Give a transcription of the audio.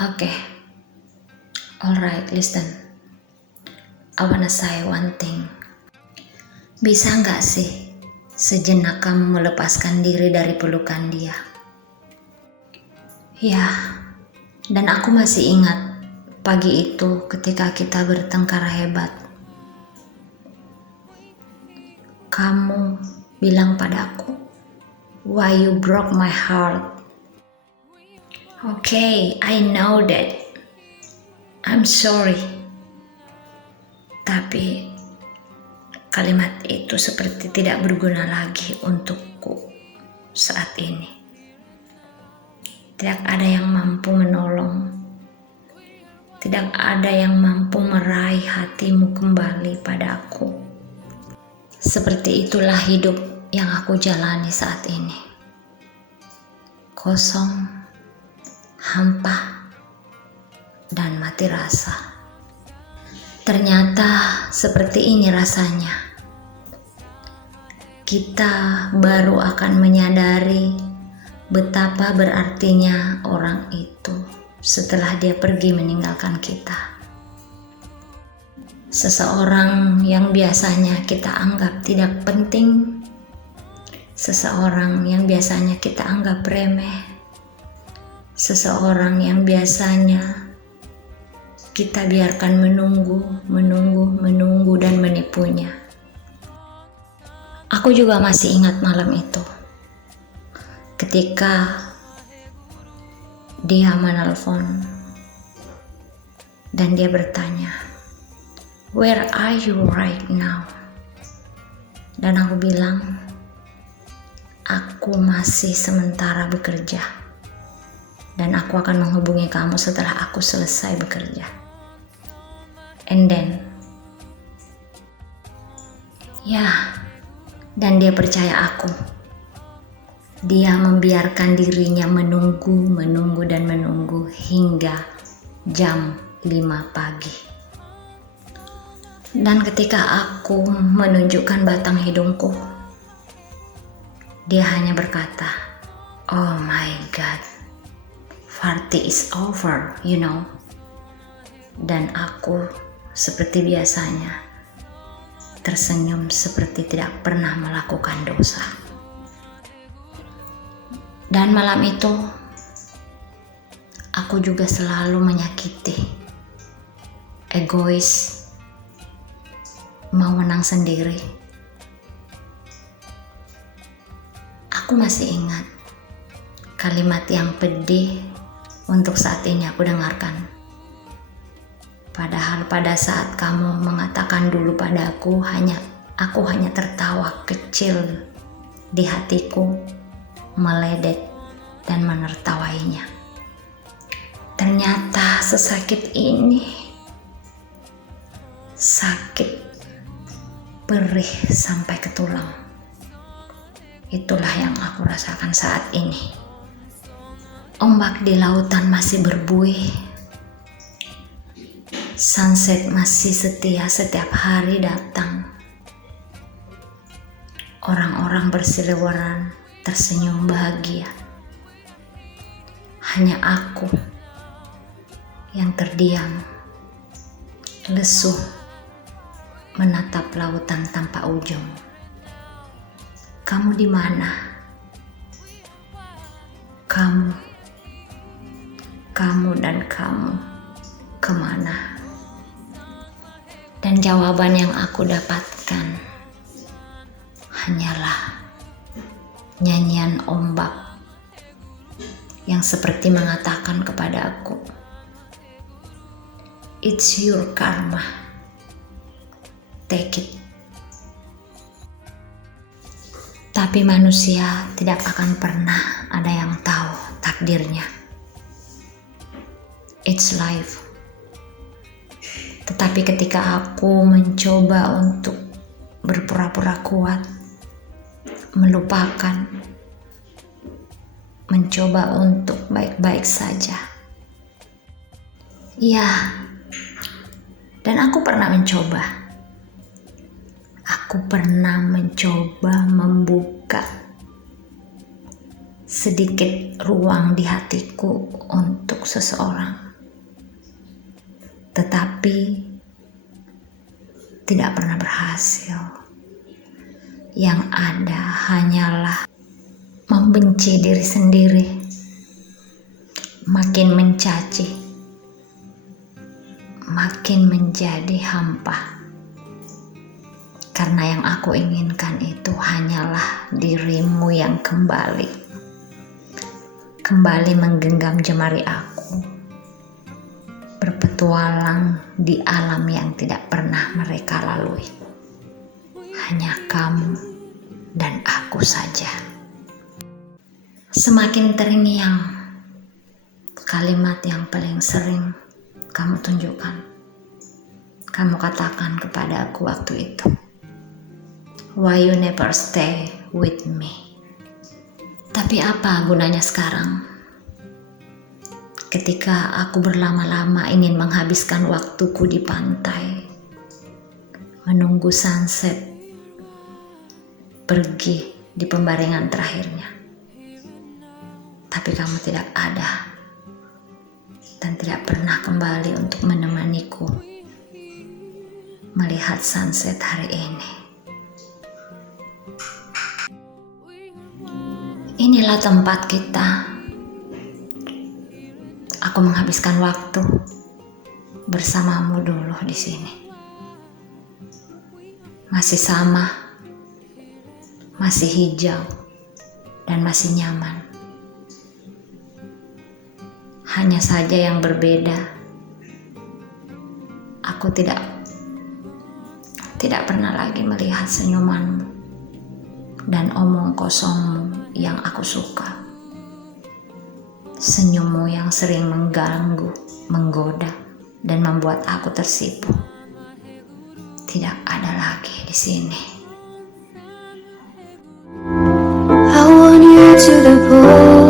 Okay, alright, listen. I wanna say one thing. Bisa nggak sih sejenak kamu melepaskan diri dari pelukan dia? Ya, dan aku masih ingat pagi itu ketika kita bertengkar hebat. Kamu bilang padaku, "Why you broke my heart?" Okay, I know that. I'm sorry. Tapi kalimat itu seperti tidak berguna lagi untukku saat ini. Tidak ada yang mampu menolong. Tidak ada yang mampu meraih hatimu kembali padaku. Seperti itulah hidup yang aku jalani saat ini. Kosong, hampa, dan mati rasa. Ternyata seperti ini rasanya. Kita baru akan menyadari betapa berartinya orang itu setelah dia pergi meninggalkan kita. Seseorang yang biasanya kita anggap tidak penting, seseorang yang biasanya kita anggap remeh, seseorang yang biasanya kita biarkan menunggu dan menipunya. Aku juga masih ingat malam itu. Ketika dia menelpon dan dia bertanya, "Where are you right now?" Dan aku bilang, "Aku masih sementara bekerja. Dan aku akan menghubungi kamu setelah aku selesai bekerja." And then, dan dia percaya aku. Dia membiarkan dirinya menunggu hingga jam 5 pagi. Dan ketika aku menunjukkan batang hidungku, dia hanya berkata, "Oh my God, party is over, you know." Dan aku seperti biasanya tersenyum seperti tidak pernah melakukan dosa. Dan malam itu aku juga selalu menyakiti, egois, mau menang sendiri. Aku masih ingat kalimat yang pedih untuk saat ini aku dengarkan. Padahal pada saat kamu mengatakan dulu padaku, aku hanya tertawa kecil di hatiku, meledek dan menertawainya. Ternyata sesakit ini, sakit, perih sampai ke tulang. Itulah yang aku rasakan saat ini. Ombak di lautan masih berbuih. Sunset masih setia setiap hari datang. Orang-orang berseliweran tersenyum bahagia. Hanya aku yang terdiam, lesu, menatap lautan tanpa ujung. Kamu di mana? Kamu dan kamu kemana? Dan jawaban yang aku dapatkan hanyalah nyanyian ombak yang seperti mengatakan kepada aku, "It's your karma, take it." Tapi manusia tidak akan pernah ada yang tahu takdirnya. It's life. Tetapi ketika aku mencoba untuk berpura-pura kuat, melupakan, mencoba untuk baik-baik saja. Ya, dan aku pernah mencoba. Aku pernah mencoba membuka sedikit ruang di hatiku untuk seseorang. tetapi tidak pernah berhasil. Yang ada hanyalah membenci diri sendiri, makin mencaci, makin menjadi hampa. Karena yang aku inginkan itu hanyalah dirimu yang kembali menggenggam jemari aku, berpetualang di alam yang tidak pernah mereka lalui. Hanya kamu dan aku saja. Semakin terngiang kalimat yang paling sering kamu tunjukkan, kamu katakan kepada aku waktu itu, "Why you never stay with me?" Tapi apa gunanya sekarang? Ketika aku berlama-lama ingin menghabiskan waktuku di pantai, menunggu sunset pergi di pembaringan terakhirnya. Tapi kamu tidak ada dan tidak pernah kembali untuk menemaniku melihat sunset hari ini. Inilah tempat kita. Aku menghabiskan waktu bersamamu dulu di sini. Masih sama, masih hijau, dan masih nyaman. Hanya saja yang berbeda, aku tidak pernah lagi melihat senyumanmu dan omong kosongmu yang aku suka. Senyummu yang sering mengganggu, menggoda, dan membuat aku tersipu. Tidak ada lagi di sini. I want you to the pole.